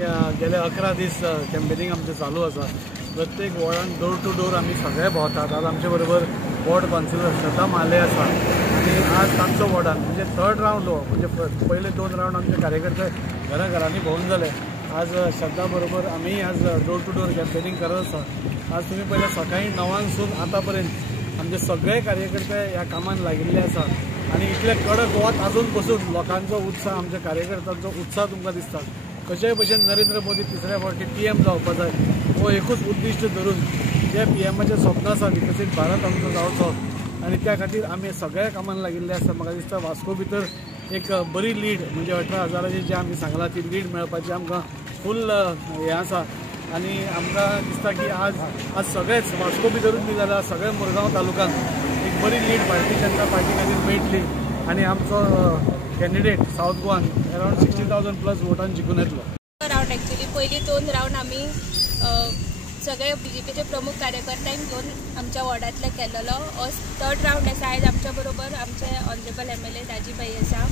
गेले 11 दीस कॅम्पेनिंग आमचे चालू आसा। प्रत्येक वॉर्डान डोर टू डोर आमी सगळे भोंवतात। आज आमचे बरोबर वॉर्ड काउन्सिलर श्रद्धा म्हाले आसा आणि आज तांचो वॉर्डान म्हणजे थर्ड राउंड हो, म्हणजे पहिले 2 राउंड आमचे कार्यकर्ते घराघरांनी भोंवून झाले। आज श्रद्धा बरोबर आम्ही आज डोर टू डोर कॅम्पेनिंग करत आसा। आज तुम्ही पहिले सकाळी 9 आतापर्यंत आमचे सगळे कार्यकर्ते ह्या कामान लागिल्ले आसा आणि इतले कडक वत अजून बसून लोकांचो उत्साह, आमच्या कार्यकर्त्यांचो उत्साह तुमकां दिसता। कशेय भशेन नरेंद्र मोदी तिसऱ्या फावटी PM जावपा जाय हो एकूच उद्दिश्ट धरून जे PMचे स्वप्न आसा विकसीत भारत आमचो जावचो आणि त्या खातीर आमी सगळ्या कामान लागिल्ले आसा। म्हाका दिसता वास्को भितर एक बरी लीड म्हणजे 18,000ची जी आमी सांगला ती लीड मेळपाची आमकां फुल हें आसा आणि आमकां दिसता की आज सगळेच वास्को भितरूच न्ही जाल्यार सगळे मुरगांव तालुक्यात एक बरी लीड भारतीय जनता पार्टी खातीर मेळटली आणि आमचो कॅन्डिडेट साऊथ गोवान अराउंड 60,000+ वोटान जिखून येतलो। राउंड एक्चुअली पयली 2 राउंड आमी सगळे BJPचे प्रमुख कार्यकर्त्यांक घेवन आमच्या वॉर्डांतले केलेलो। थर्ड राउंड आसा। आयज आमच्या बरोबर आमचे ऑनरेबल MLA दाजीबाई आसा।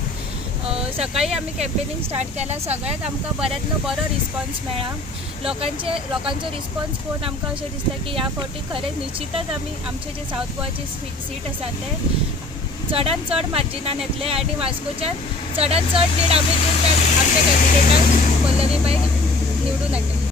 सकाळी आमी कॅम्पेनिंग स्टार्ट केला। सगळ्यात आमकां बऱ्यांतलो बरो रिस्पॉन्स मेळ्ळा। लोकांचो रिस्पॉन्स पळोवन आमकां अशें दिसता की ह्या फावटी खरें निश्चितच आमी आमचे जे साऊथ गोवाचे सीट आसा ते चडांत चड मार्जिनान येतले आणि वास्कोच्यान चडांत चड लीड आमी दिवन आमच्या कॅन्डिडेटाक पल्लवीबाईक निवडून हाडटले।